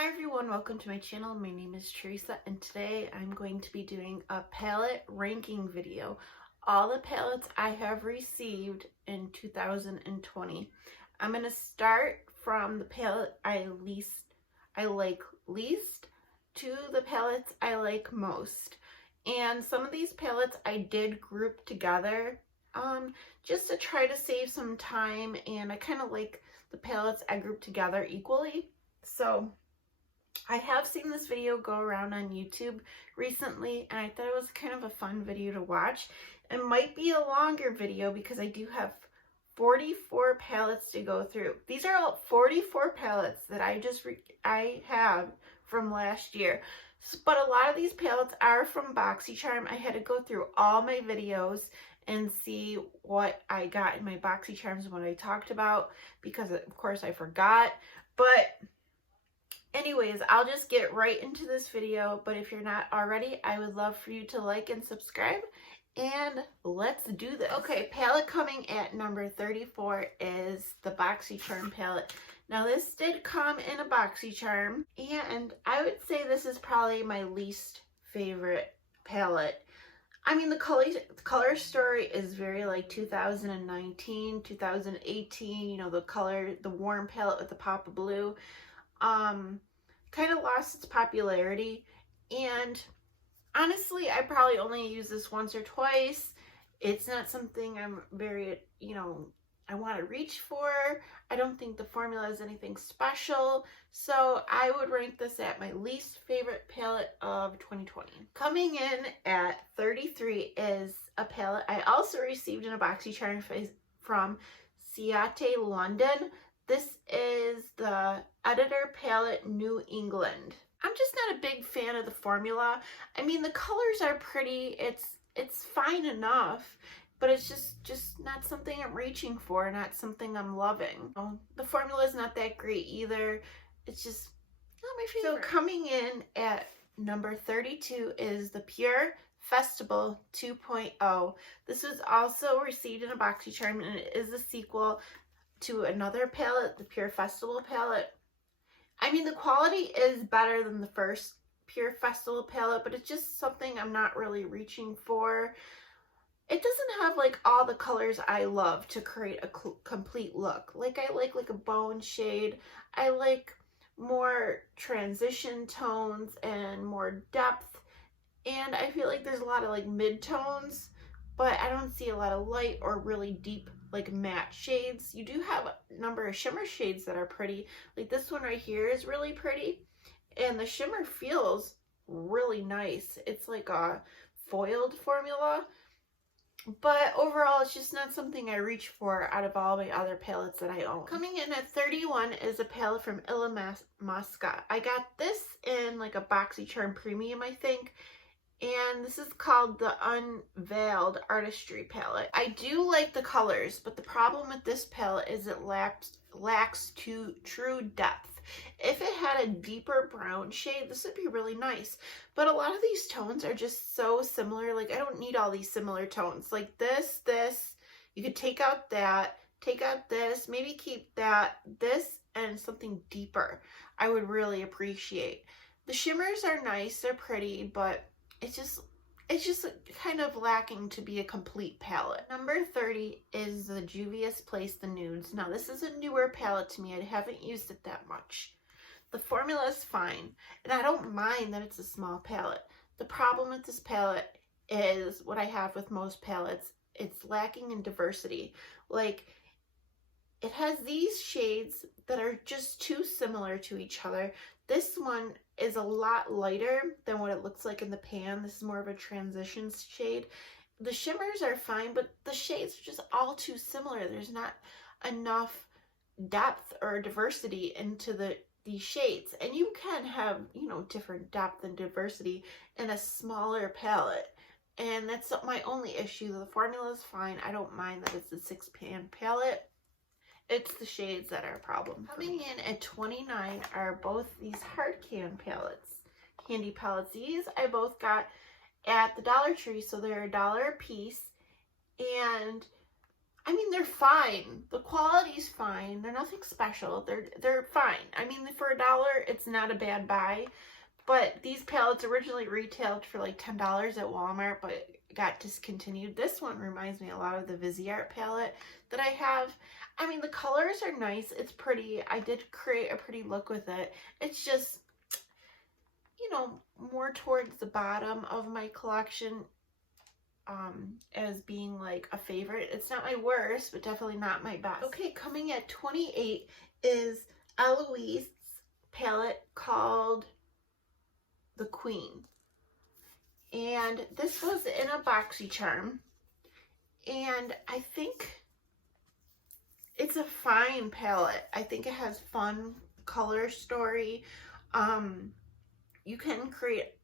Hi everyone, welcome to my channel. My name is Teresa and today I'm going to be doing a palette ranking video. All the palettes I have received in 2020. I'm going to start from the palette I like least to the palettes I like most. And some of these palettes I did group together just to try to save some time, and I kind of like the palettes I grouped together equally. So I have seen this video go around on YouTube recently, and I thought it was kind of a fun video to watch. It might be a longer video because I do have 44 palettes to go through. These are all 44 palettes that I have from last year. But a lot of these palettes are from BoxyCharm. I had to go through all my videos and see what I got in my BoxyCharms and what I talked about, because of course I forgot. But anyways, I'll just get right into this video, but if you're not already, I would love for you to like and subscribe, and let's do this. Okay, palette coming at number 34 is the BoxyCharm palette. Now this did come in a BoxyCharm, and I would say this is probably my least favorite palette. I mean, the color story is very like 2019, 2018, you know, the warm palette with the pop of blue. Kind of lost its popularity, and honestly I probably only use this once or twice. It's not something I'm very, I want to reach for. I don't think the formula is anything special, so I would rank this at my least favorite palette of 2020. Coming in at 33 is a palette I also received in a BoxyCharm from Ciate London. This is the Editor Palette New England. I'm just not a big fan of the formula. I mean, the colors are pretty, it's fine enough, but it's just not something I'm reaching for, not something I'm loving. The formula is not that great either. It's just not my favorite. So coming in at number 32 is the Pure Festival 2.0. This was also received in a BoxyCharm, and it is a sequel to another palette, the Pure Festival palette. I mean, the quality is better than the first Pure Festival palette, but it's just something I'm not really reaching for. It doesn't have like all the colors I love to create a complete look. Like I like a bone shade. I like more transition tones and more depth. And I feel like there's a lot of like mid-tones, but I don't see a lot of light or really deep like matte shades. You do have a number of shimmer shades that are pretty. Like this one right here is really pretty, and the shimmer feels really nice. It's like a foiled formula, but overall it's just not something I reach for out of all my other palettes that I own. Coming in at 31 is a palette from Mosca. I got this in like a BoxyCharm premium, I think. And this is called the Unveiled Artistry palette. I do like the colors, but the problem with this palette is it lacks true depth. If it had a deeper brown shade, this would be really nice. But a lot of these tones are just so similar. Like, I don't need all these similar tones. Like this, you could take out that, take out this, maybe keep that, this, and something deeper. I would really appreciate. The shimmers are nice, they're pretty, but it's just kind of lacking to be a complete palette. Number 30 is the Juvia's Place the Nudes. Now this is a newer palette to me. I haven't used it that much. The formula is fine, and I don't mind that it's a small palette. The problem with this palette is what I have with most palettes. It's lacking in diversity. Like, it has these shades that are just too similar to each other. This one is a lot lighter than what it looks like in the pan. This is more of a transition shade. The shimmers are fine, but the shades are just all too similar. There's not enough depth or diversity into these shades. And you can have, different depth and diversity in a smaller palette. And that's my only issue. The formula is fine. I don't mind that it's a 6-pan palette. It's the shades that are a problem. Coming in at 29 are both these hard candy palettes. These I both got at the Dollar Tree, so they're $1 a piece. And I mean, they're fine. The quality's fine. They're nothing special. They're fine. I mean, for $1, it's not a bad buy. But these palettes originally retailed for like $10 at Walmart, but got discontinued. This one reminds me a lot of the Viseart palette that I have. I mean, the colors are nice. It's pretty. I did create a pretty look with it. It's just, you know, more towards the bottom of my collection as being like a favorite. It's not my worst, but definitely not my best. Okay, coming at 28 is Eloise's palette called The Queen. And this was in a boxy charm. And I think it's a fine palette. I think it has fun color story. You can create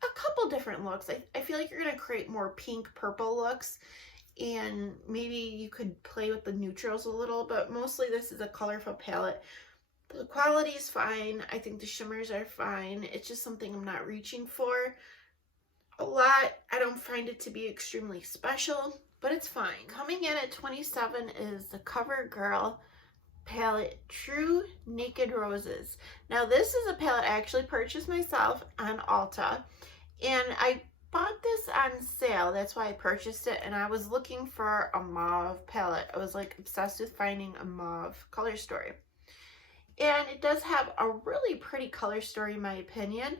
a couple different looks. I feel like you're going to create more pink purple looks, and maybe you could play with the neutrals a little, but mostly this is a colorful palette. The quality is fine. I think the shimmers are fine. It's just something I'm not reaching for a lot. I don't find it to be extremely special, but it's fine. Coming in at 27 is the CoverGirl palette True Naked Roses. Now this is a palette I actually purchased myself on Ulta, and I bought this on sale. That's why I purchased it, and I was looking for a mauve palette. I was like obsessed with finding a mauve color story, and it does have a really pretty color story in my opinion,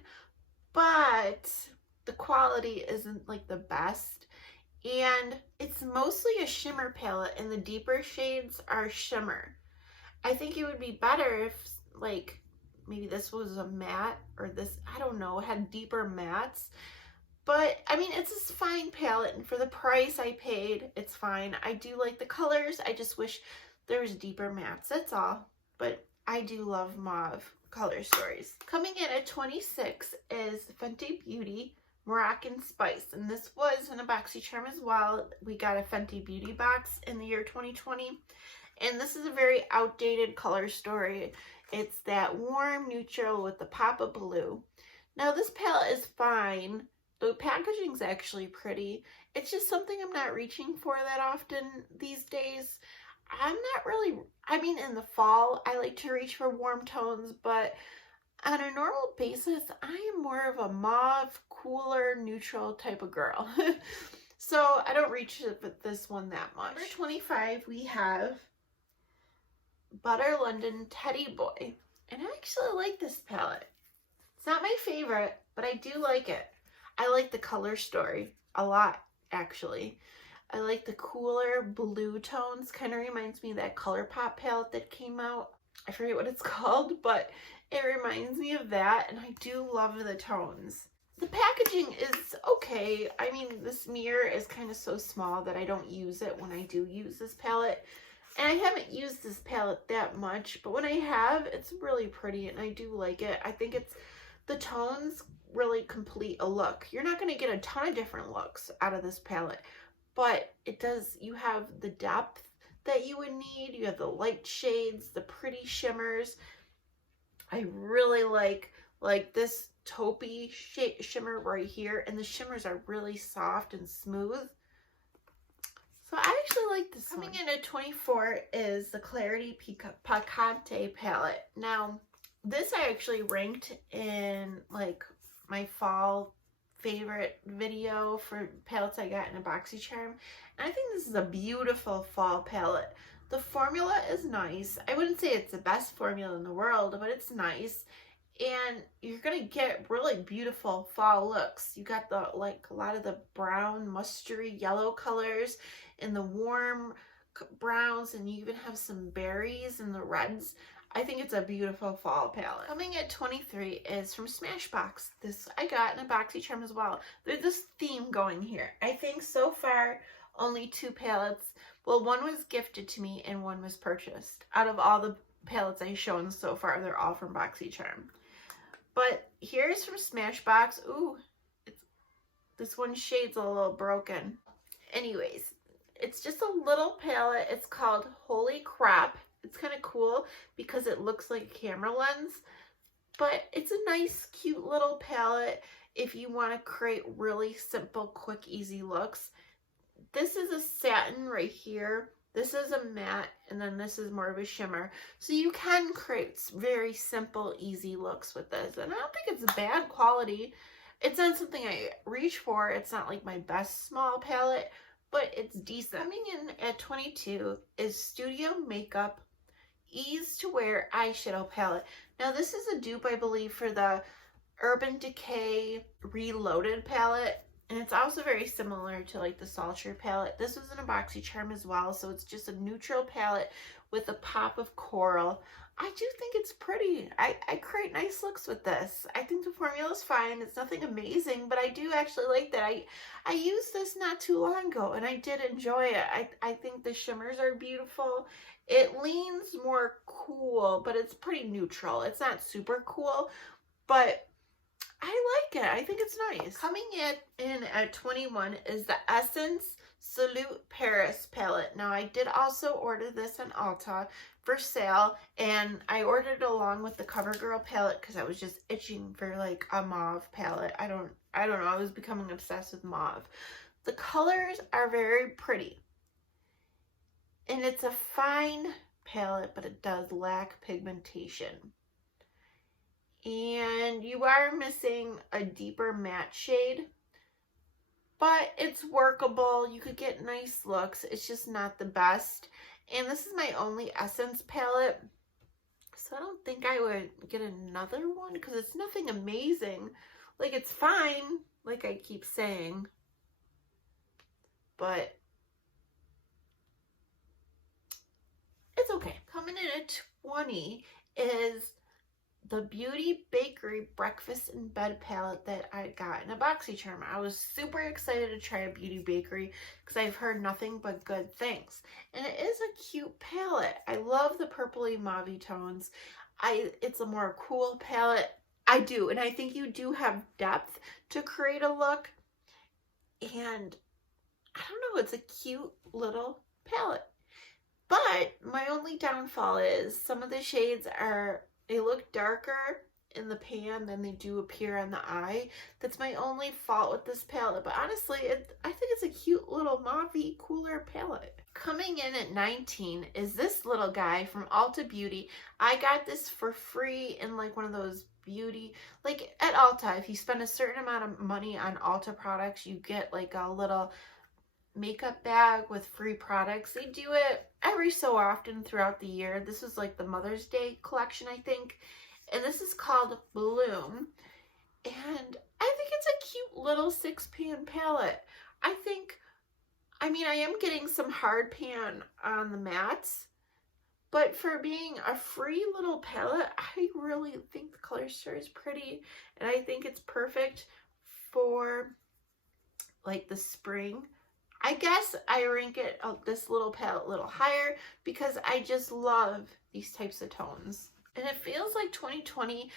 but the quality isn't like the best, and it's mostly a shimmer palette, and the deeper shades are shimmer. I think it would be better if like maybe this was a matte, or this, I don't know, had deeper mattes. But I mean, it's a fine palette, and for the price I paid, it's fine. I do like the colors. I just wish there was deeper mattes, that's all. But I do love mauve color stories. Coming in at 26 is Fenty Beauty Moroccan Spice, and this was in a boxy charm as well. We got a Fenty Beauty box in the year 2020. And this is a very outdated color story. It's that warm neutral with the pop of blue. Now this palette is fine. The packaging's actually pretty. It's just something I'm not reaching for that often these days. I'm not really, I mean, in the fall, I like to reach for warm tones, but on a normal basis, I am more of a mauve, cooler, neutral type of girl. So I don't reach with this one that much. Number 25, we have Butter London Teddy Boy, and I actually like this palette. It's not my favorite, but I do like it. I like the color story a lot, actually. I like the cooler blue tones. Kind of reminds me of that Colourpop palette that came out. I forget what it's called, but it reminds me of that, and I do love the tones. The packaging is okay. I mean, this mirror is kind of so small that I don't use it when I do use this palette. And I haven't used this palette that much, but when I have, it's really pretty, and I do like it. I think it's, the tones really complete a look. You're not going to get a ton of different looks out of this palette, but it does, you have the depth that you would need. You have the light shades, the pretty shimmers. I really like this taupey shimmer right here, and the shimmers are really soft and smooth. So I actually like this one. Coming in at 24 is the Clarity Picante palette. Now, this I actually ranked in like my fall favorite video for palettes I got in a boxy charm. And I think this is a beautiful fall palette. The formula is nice. I wouldn't say it's the best formula in the world, but it's nice. And you're going to get really beautiful fall looks. You got the, like, a lot of the brown, mustardy yellow colors and the warm browns, and you even have some berries and the reds. I think it's a beautiful fall palette. Coming at 23 is from Smashbox. This I got in a boxy charm as well. There's this theme going here. I think so far only 2 palettes. Well, one was gifted to me and one was purchased. Out of all the palettes I've shown so far, they're all from boxy charm. But here's from Smashbox. Ooh, this one shade's a little broken. Anyways, it's just a little palette. It's called Holy Crap. It's kind of cool because it looks like a camera lens, but it's a nice, cute little palette if you want to create really simple, quick, easy looks. this is a satin right here. This is a matte, and then this is more of a shimmer. So you can create very simple, easy looks with this. And I don't think it's bad quality. It's not something I reach for. It's not like my best small palette, but it's decent. Coming in at 22 is Studio Makeup Ease to Wear Eyeshadow Palette. Now this is a dupe, I believe, for the Urban Decay Reloaded palette. And it's also very similar to like the Sultry palette. This was in a Boxy charm as well, so it's just a neutral palette with a pop of coral. I do think it's pretty. I create nice looks with this. I think the formula is fine. It's nothing amazing, but I do actually like that. I used this not too long ago, and I did enjoy it. I think the shimmers are beautiful. It leans more cool, but it's pretty neutral. It's not super cool, but I like it. I think it's nice. Coming in at 21 is the Essence Salute Paris palette. Now I did also order this on Ulta for sale, and I ordered it along with the CoverGirl palette because I was just itching for like a mauve palette. I don't know. I was becoming obsessed with mauve. The colors are very pretty, and it's a fine palette, but it does lack pigmentation. And you are missing a deeper matte shade, but it's workable. You could get nice looks. It's just not the best. And this is my only Essence palette, so I don't think I would get another one because it's nothing amazing. Like, it's fine, like I keep saying, but it's okay. Coming in at 20 is the Beauty Bakery Breakfast in Bed palette that I got in a Boxy charm. I was super excited to try a Beauty Bakery because I've heard nothing but good things. And it is a cute palette. I love the purpley mauve tones. It's a more cool palette. I do, and I think you do have depth to create a look. And I don't know, it's a cute little palette. But my only downfall is some of the shades they look darker in the pan than they do appear on the eye. That's my only fault with this palette. But honestly, I think it's a cute little mauve-y, cooler palette. Coming in at 19 is this little guy from Ulta Beauty. I got this for free in like one of those beauty, like at Ulta, if you spend a certain amount of money on Ulta products, you get like a little makeup bag with free products. They do it every so often throughout the year. This is like the Mother's Day collection, I think, and this is called Bloom, and I think it's a cute little 6-pan palette. I mean, I am getting some hard pan on the mattes, but for being a free little palette, I really think the color story is pretty, and I think it's perfect for like the spring. I guess I rank it this little palette a little higher because I just love these types of tones. And it feels like 2020,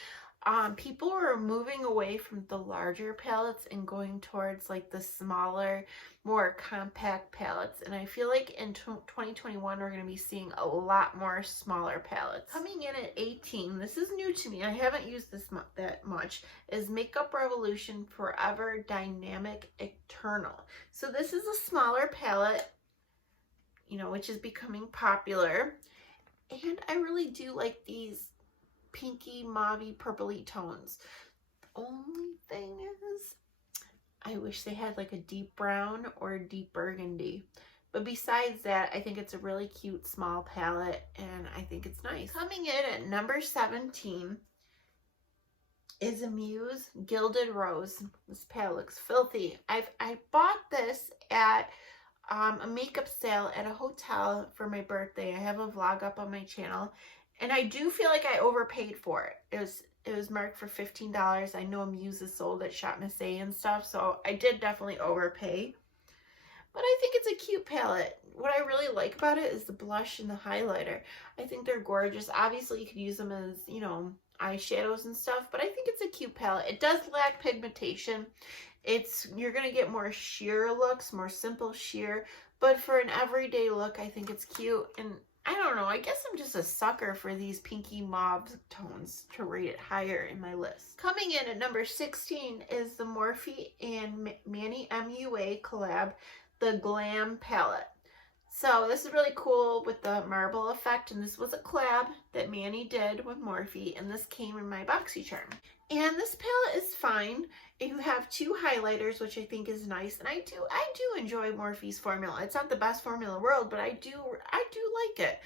people are moving away from the larger palettes and going towards like the smaller, more compact palettes. And I feel like in 2021, we're going to be seeing a lot more smaller palettes. Coming in at 18, this is new to me. I haven't used this that much, is Makeup Revolution Forever Dynamic Eternal. So this is a smaller palette, you know, which is becoming popular. And I really do like these pinky, mauvey, purpley tones. The only thing is, I wish they had like a deep brown or a deep burgundy. But besides that, I think it's a really cute small palette, and I think it's nice. Coming in at number 17 is Amused Gilded Rose. This palette looks filthy. I bought this at a makeup sale at a hotel for my birthday. I have a vlog up on my channel, and I do feel like I overpaid for it. It was marked for $15. I know Amused is sold at Shop Miss A and stuff, so I did definitely overpay. But I think it's a cute palette. What I really like about it is the blush and the highlighter. I think they're gorgeous. Obviously, you could use them as, you know, eyeshadows and stuff, but I think it's a cute palette. It does lack pigmentation. You're going to get more sheer looks, more simple sheer, but for an everyday look, I think it's cute. And I don't know, I guess I'm just a sucker for these pinky mauve tones to rate it higher in my list. Coming in at number 16 is the Morphe and Manny MUA collab. the Glam palette. So this is really cool with the marble effect, and this was a collab that Manny did with Morphe, and this came in my Boxy charm. And this palette is fine. You have two highlighters, which I think is nice, and I do enjoy Morphe's formula. It's not the best formula in the world, but I do like it.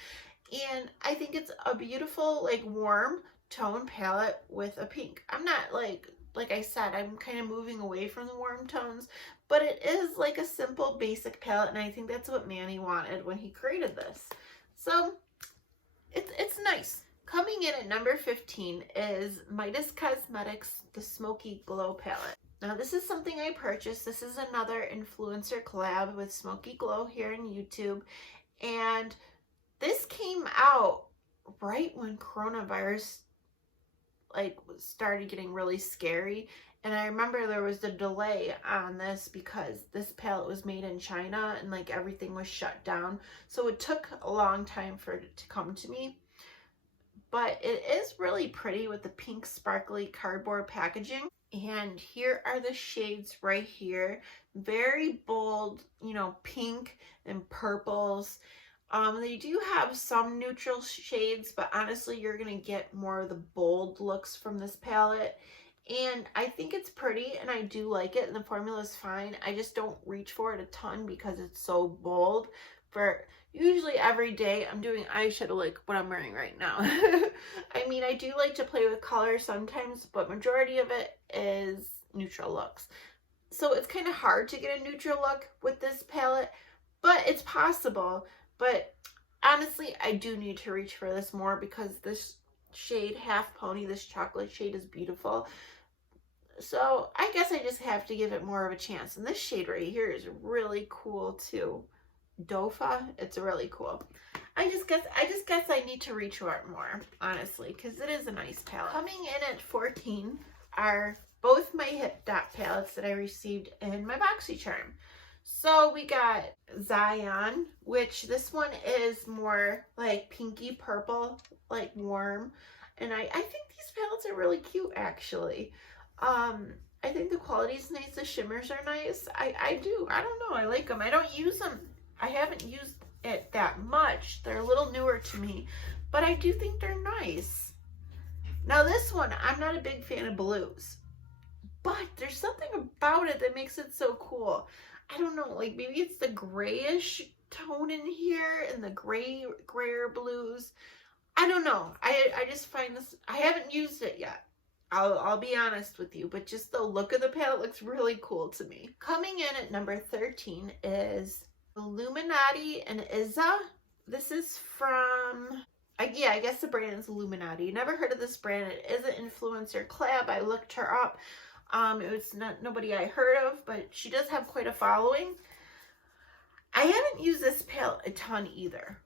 And I think it's a beautiful, like, warm tone palette with a pink. I'm not like I said, I'm kind of moving away from the warm tones, but it is like a simple basic palette, and I think that's what Manny wanted when he created this. So it's nice. Coming in at number 15 is Midas Cosmetics, the Smoky Glow palette. Now this is something I purchased. This is another influencer collab with Smoky Glow here on YouTube, and this came out right when coronavirus like started getting really scary, and I remember there was a delay on this because this palette was made in China and like everything was shut down, so it took a long time for it to come to me. But it is really pretty with the pink sparkly cardboard packaging. And here are the shades right here. Very bold, you know, pink and purples. They do have some neutral shades, but honestly, you're going to get more of the bold looks from this palette. And I think it's pretty, and I do like it, and the formula is fine. I just don't reach for it a ton because it's so bold. For usually every day, I'm doing eyeshadow like what I'm wearing right now. I mean, I do like to play with color sometimes, but majority of it is neutral looks. So it's kind of hard to get a neutral look with this palette, but it's possible. But honestly, I do need to reach for this more because this shade, Half Pony, this chocolate shade is beautiful. So I guess I just have to give it more of a chance. And this shade right here is really cool too. Dofa, it's really cool. I just guess I need to reach for it more, honestly, because it is a nice palette. Coming in at 14 are both my Hip Dot palettes that I received in my Boxy charm. So we got Zion, which this one is more like pinky purple, like warm. And I think these palettes are really cute, actually. I think the quality is nice. The shimmers are nice. I don't know. I like them. I don't use them. I haven't used it that much. They're a little newer to me, but I do think they're nice. Now this one, I'm not a big fan of blues, but there's something about it that makes it so cool. I don't know, like maybe it's the grayish tone in here and the grayer blues. I don't know. I just find this, I haven't used it yet. I'll be honest with you, but just the look of the palette looks really cool to me. Coming in at number 13 is Illuminati and Izza. This is from, yeah, I guess the brand is Illuminati. Never heard of this brand. It is an influencer collab. I looked her up. It was not nobody I heard of, but she does have quite a following. I haven't used this palette a ton either,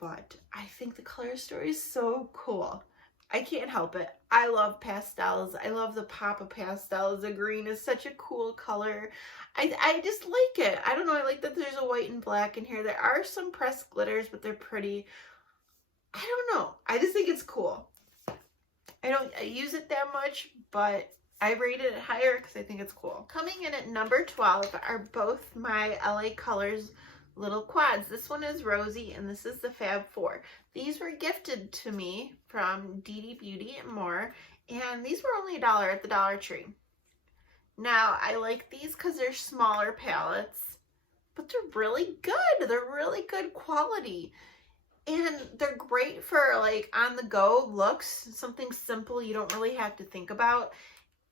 but I think the color story is so cool. I can't help it. I love pastels. I love the pop of pastels. The green is such a cool color. I just like it. I don't know. I like that there's a white and black in here. There are some pressed glitters, but they're pretty. I don't know. I just think it's cool. I don't use it that much, but I rated it higher because I think it's cool. Coming in at number 12 are both my LA Colors little quads. This one is Rosy and this is the Fab 4. These were gifted to me from DD Beauty and More, and these were only $1 at the Dollar Tree. Now, I like these because they're smaller palettes, but they're really good. They're really good quality. And they're great for like on the go looks, something simple you don't really have to think about.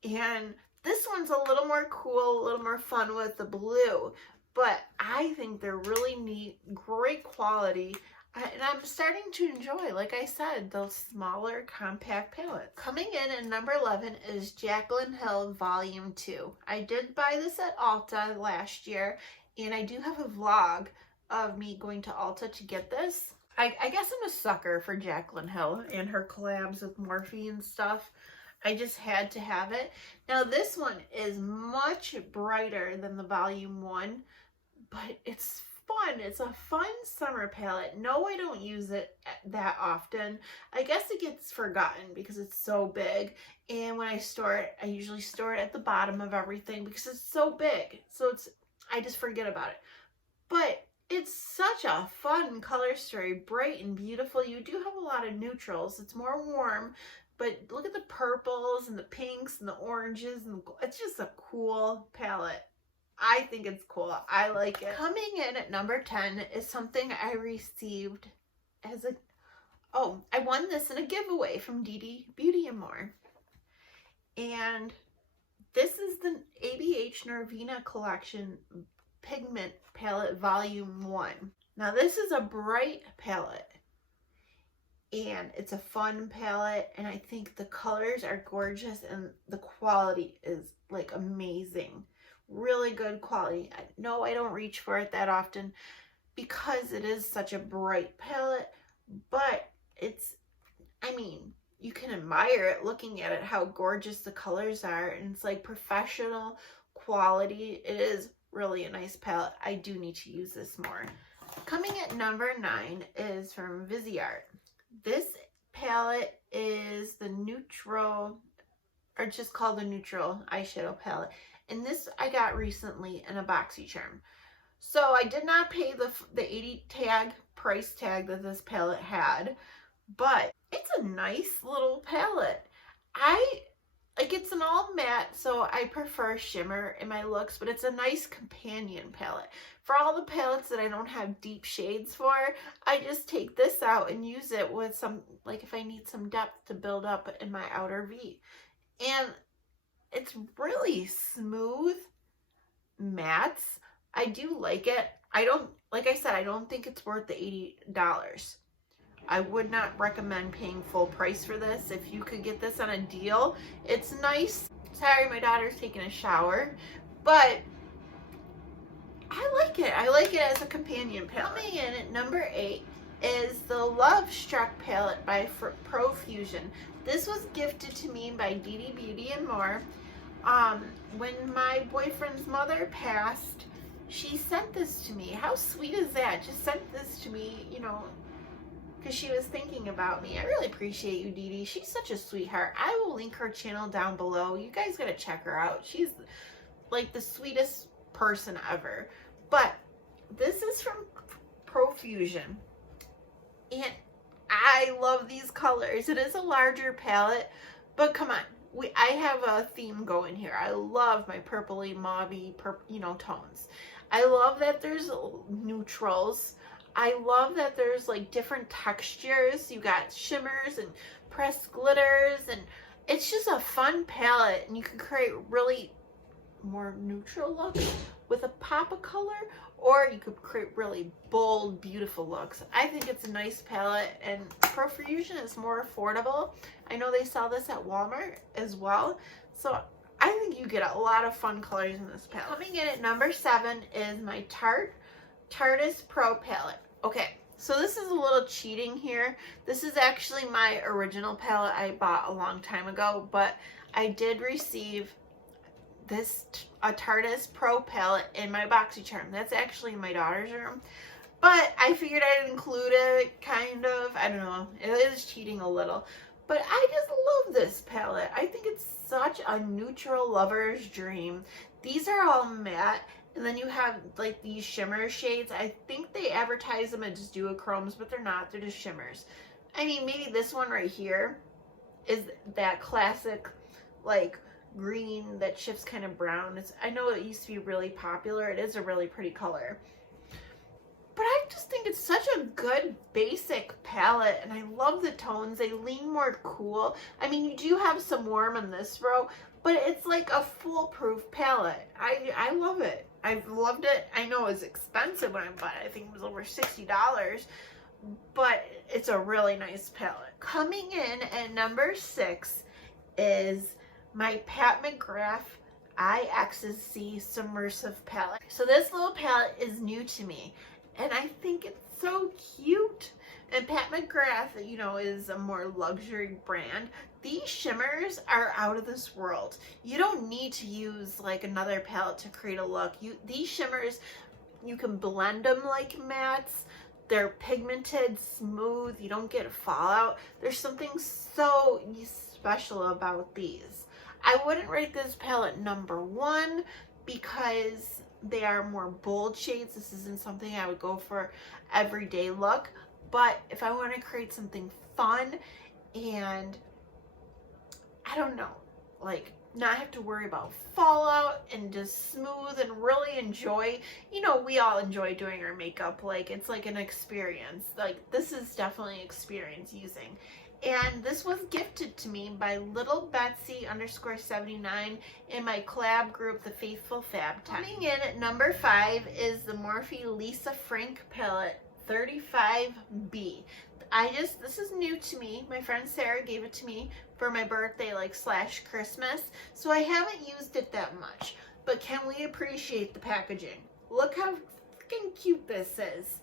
And this one's a little more cool, a little more fun with the blue, but I think they're really neat, great quality. And I'm starting to enjoy, like I said, those smaller compact palettes. Coming in at number 11 is Jaclyn Hill Volume 2. I did buy this at Ulta last year, and I do have a vlog of me going to Ulta to get this. I guess I'm a sucker for Jaclyn Hill and her collabs with Morphe and stuff. I just had to have it. Now this one is much brighter than the Volume 1, but it's fun. It's a fun summer palette. No, I don't use it that often. I guess it gets forgotten because it's so big. And when I store it, I usually store it at the bottom of everything because it's so big. So I just forget about it. but it's such a fun color story, bright and beautiful. You do have a lot of neutrals. It's more warm, but look at the purples and the pinks and the oranges, and it's just a cool palette. I think it's cool. I like it. Coming in at number 10 is something I received as a, oh, I won this in a giveaway from Dee Beauty and More. And this is the ABH Nervina collection Pigment palette volume 1. Now this is a bright palette and it's a fun palette, and I think the colors are gorgeous and the quality is like amazing. Really good quality. No, I don't reach for it that often because it is such a bright palette, but it's, I mean, you can admire it looking at it, how gorgeous the colors are, and it's like professional quality. It is really a nice palette. I do need to use this more. Coming at number 9 is from Viseart. This palette is the neutral, or just called the neutral eyeshadow palette. And this I got recently in a Boxy charm. So I did not pay the 80 price tag that this palette had, but it's a nice little palette. Like, it's an all matte, so I prefer shimmer in my looks, but it's a nice companion palette. For all the palettes that I don't have deep shades for, I just take this out and use it with some, like if I need some depth to build up in my outer V. And it's really smooth mattes. I do like it. I don't, like I said, I don't think it's worth the $80. I would not recommend paying full price for this. If you could get this on a deal, it's nice. Sorry, my daughter's taking a shower, but I like it. I like it as a companion palette. Coming in at number 8 is the Love Struck palette by Profusion. This was gifted to me by Dee Beauty and More. When my boyfriend's mother passed, she sent this to me. How sweet is that? Just sent this to me, you know, because she was thinking about me. I really appreciate you, Dee Dee. She's such a sweetheart. I will link her channel down below. You guys gotta check her out. She's like the sweetest person ever. But this is from Profusion, and I love these colors. It is a larger palette, but come on, I have a theme going here. I love my purpley, mauvey, you know, tones. I love that there's neutrals. I love that there's like different textures. You got shimmers and pressed glitters, and it's just a fun palette, and you can create really more neutral looks with a pop of color, or you could create really bold, beautiful looks. I think it's a nice palette, and Profusion is more affordable. I know they sell this at Walmart as well, so I think you get a lot of fun colors in this palette. Coming in at number 7 is my Artist Pro palette. Okay, so this is a little cheating here. This is actually my original palette I bought a long time ago, but I did receive this Artist Pro palette in my Boxy charm. That's actually in my daughter's room, but I figured I'd include it, kind of. I don't know, it is cheating a little, but I just love this palette. I think it's such a neutral lover's dream. These are all matte, and then you have like these shimmer shades. I think they advertise them as duochromes, but they're not. They're just shimmers. I mean, maybe this one right here is that classic like green that shifts kind of brown. I know it used to be really popular. It is a really pretty color. But I just think it's such a good basic palette, and I love the tones. They lean more cool. I mean, you do have some warm in this row, but it's like a foolproof palette. I love it. I've loved it. I know it was expensive when I bought it. I think it was over $60, but it's a really nice palette. Coming in at number 6 is my Pat McGrath Eye Ecstasy Submersive palette. So this little palette is new to me, and I think it's so cute. And Pat McGrath, you know, is a more luxury brand. These shimmers are out of this world. You don't need to use like another palette to create a look. These shimmers, you can blend them like mattes. They're pigmented, smooth. You don't get fallout. There's something so special about these. I wouldn't rate this palette number 1 because they are more bold shades. This isn't something I would go for everyday look, but if I want to create something fun and I don't know, like not have to worry about fallout and just smooth and really enjoy, you know, we all enjoy doing our makeup, like it's like an experience. Like this is definitely experience using. And this was gifted to me by Little Betsy _79 in my collab group, The Faithful Fab 10. Coming in at number 5 is the Morphe Lisa Frank palette 35B. This is new to me. My friend Sarah gave it to me for my birthday, like / Christmas. So I haven't used it that much, but can we appreciate the packaging? Look how freaking cute this is.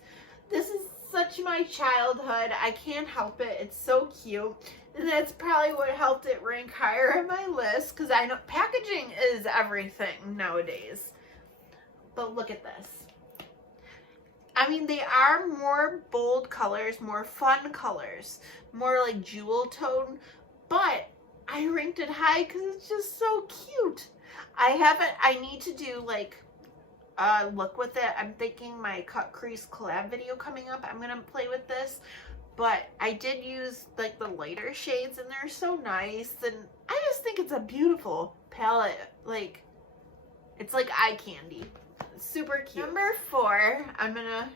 This is such my childhood. I can't help it. It's so cute. And that's probably what helped it rank higher on my list, because I know packaging is everything nowadays. But look at this. I mean, they are more bold colors, more fun colors, more like jewel tone, but I ranked it high because it's just so cute. I need to do like look with it. I'm thinking my cut crease collab video coming up, I'm gonna play with this, but I did use like the lighter shades and they're so nice, and I just think it's a beautiful palette. Like it's like eye candy. Super cute. Number 4, I'm gonna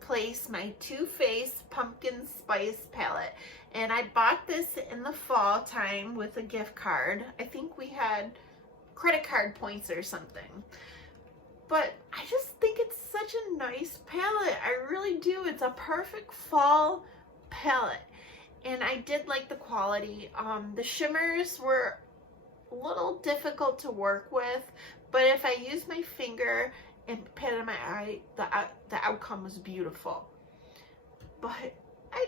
place my Too Faced Pumpkin Spice palette, and I bought this in the fall time with a gift card. I think we had credit card points or something, but I just think it's such a nice palette. I really do. It's a perfect fall palette, and I did like the quality. The shimmers were a little difficult to work with, but if I use my finger and pat it on my eye, the outcome was beautiful. But I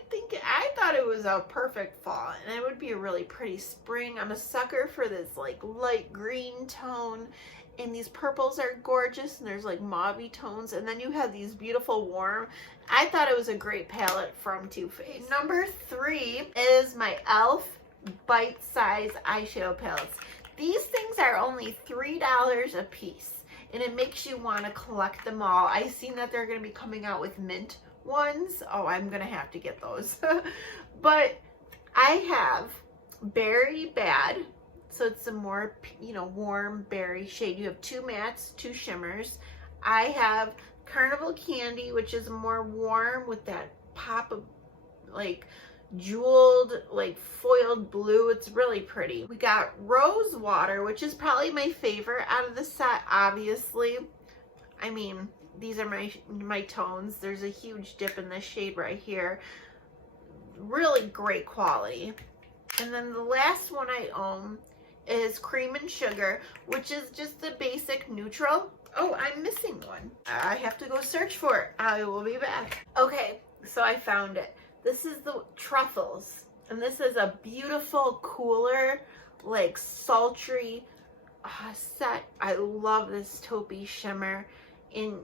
thought it was a perfect fall, and it would be a really pretty spring. I'm a sucker for this like light green tone, and these purples are gorgeous, and there's like mauve tones, and then you have these beautiful warm. I thought it was a great palette from Too Faced. Number 3 is my e.l.f. Bite Size eyeshadow palettes. These things are only $3 a piece, and it makes you want to collect them all. I seen that they're going to be coming out with mint ones. Oh, I'm going to have to get those. But I have Berry Bad, so it's a more, you know, warm berry shade. You have 2 mattes, 2 shimmers. I have Carnival Candy, which is more warm with that pop of like jeweled, like foiled blue. It's really pretty. We got Rose Water, which is probably my favorite out of the set, obviously. I mean, these are my tones. There's a huge dip in this shade right here. Really great quality. And then the last one I own is Cream and Sugar, which is just the basic neutral. Oh, I'm missing one. I have to go search for it. I will be back. Okay, so I found it. This is the Truffles, and this is a beautiful, cooler, like sultry set. I love this taupey shimmer, and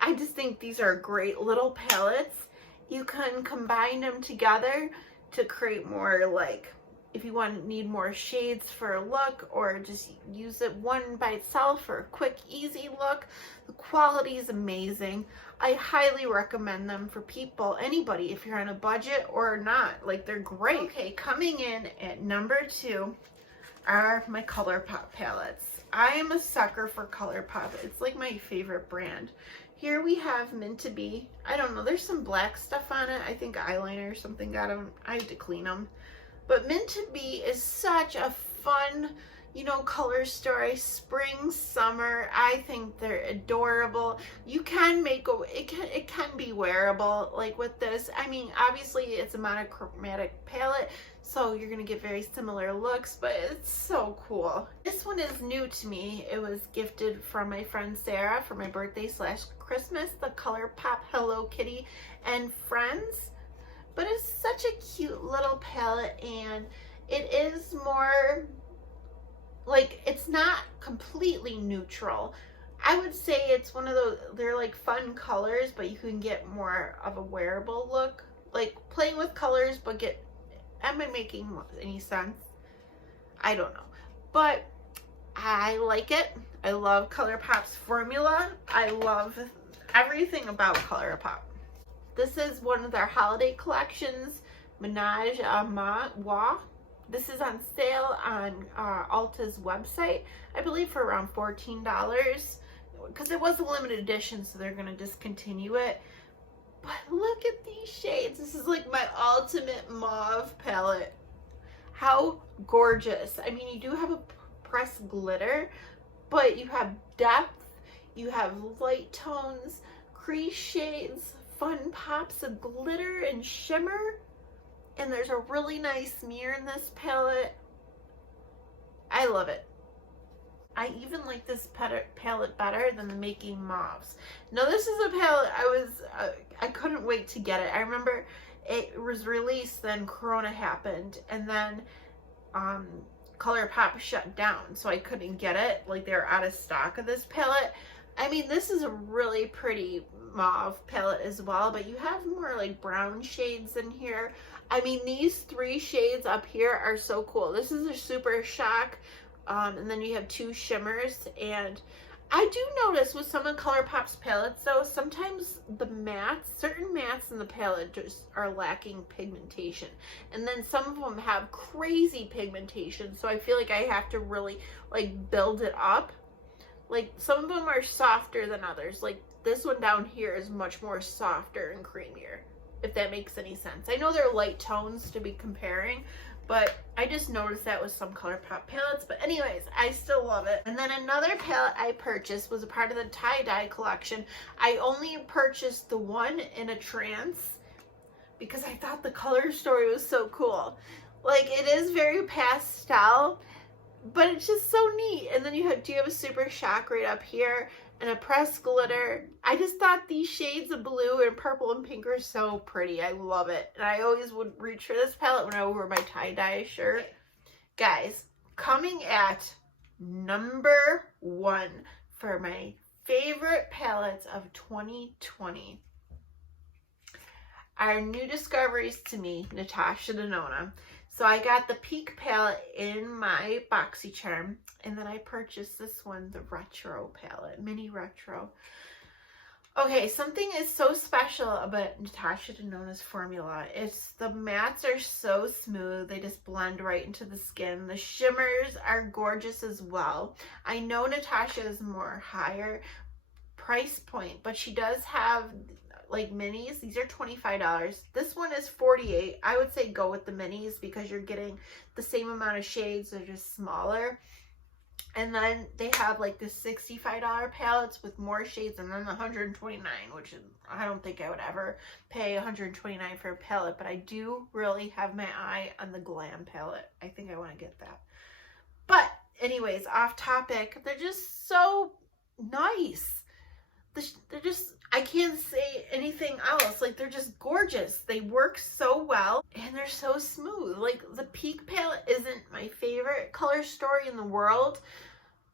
I just think these are great little palettes. You can combine them together to create more, like, if you need more shades for a look, or just use it one by itself for a quick, easy look. The quality is amazing. I highly recommend them for people, anybody, if you're on a budget or not. Like, they're great. Okay, coming in at number 2 are my Colourpop palettes. I am a sucker for Colourpop. It's like my favorite brand. Here we have Meant to Be. I don't know, there's some black stuff on it. I think eyeliner or something got them. I had to clean them. But Meant to Be is such a fun, you know, color story. Spring, summer. I think they're adorable. You can make it can be wearable, like with this. I mean, obviously it's a monochromatic palette, so you're gonna get very similar looks, but it's so cool. This one is new to me. It was gifted from my friend Sarah for my birthday / Christmas. The Colourpop Hello Kitty and Friends. But it's such a cute little palette, and it is more like, it's not completely neutral. I would say it's one of those, they're like fun colors, but you can get more of a wearable look, like playing with colors, but am I making any sense? I don't know, but I like it. I love Colourpop's formula. I love everything about Colourpop. This is one of their holiday collections, Menage a Moi. This is on sale on Ulta's website, I believe for around $14, because it was a limited edition, so they're going to discontinue it. But look at these shades. This is like my ultimate mauve palette. How gorgeous. I mean, you do have a pressed glitter, but you have depth, you have light tones, crease shades, fun pops of glitter and shimmer, and there's a really nice mirror in this palette. I love it. I even like this palette better than the Making Mauves. Now this is a palette I couldn't wait to get it. I remember it was released, then Corona happened, and then Colourpop shut down, so I couldn't get it. Like, they're out of stock of this palette. I mean, this is a really pretty mauve palette as well, but you have more like brown shades in here. I mean, these three shades up here are so cool. This is a Super Shock. And then you have two shimmers, and I do notice with some of Colourpop's palettes though, sometimes the mattes, certain mattes in the palette just are lacking pigmentation, and then some of them have crazy pigmentation, so I feel like I have to really like build it up. Like, some of them are softer than others. Like this one down here is much more softer and creamier, if that makes any sense. I know they're light tones to be comparing, but I just noticed that with some Colourpop palettes. But anyways, I still love it. And then another palette I purchased was a part of the tie-dye collection. I only purchased the one in a trance because I thought the color story was so cool. Like, it is very pastel, but it's just so neat. And then you have a Super Shock right up here, and a pressed glitter. I just thought these shades of blue and purple and pink are so pretty. I love it. And I always would reach for this palette when I wore my tie-dye shirt. Okay. Guys, coming at number 1 for my favorite palettes of 2020 are new discoveries to me, Natasha Denona. So I got the Peak palette in my Boxy charm, and then I purchased this one, the Retro palette, Mini Retro. Okay, something is so special about Natasha Denona's formula. The mattes are so smooth, they just blend right into the skin. The shimmers are gorgeous as well. I know Natasha is more higher price point, but she does have like minis. These are $25. This one is $48. I would say go with the minis because you're getting the same amount of shades. They're just smaller. And then they have like the $65 palettes with more shades, and then the $129, which is, I don't think I would ever pay $129 for a palette, but I do really have my eye on the Glam palette. I think I want to get that. But anyways, off topic, they're just so nice. They're just, I can't say anything else. Like, they're just gorgeous. They work so well, and they're so smooth. Like, the Peak palette isn't my favorite color story in the world,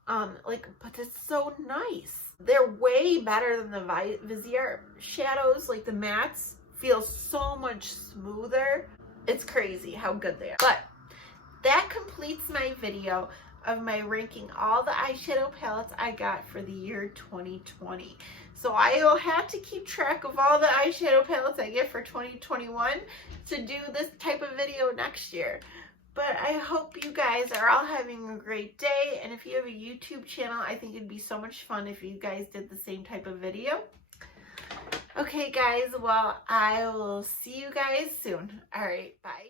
but it's so nice. They're way better than the Vizier shadows. Like, the mattes feel so much smoother. It's crazy how good they are. But that completes my video of my ranking all the eyeshadow palettes I got for the year 2020. So I will have to keep track of all the eyeshadow palettes I get for 2021 to do this type of video next year. But I hope you guys are all having a great day, and if you have a YouTube channel, I think it'd be so much fun if you guys did the same type of video. Okay guys, well, I will see you guys soon. All right, bye.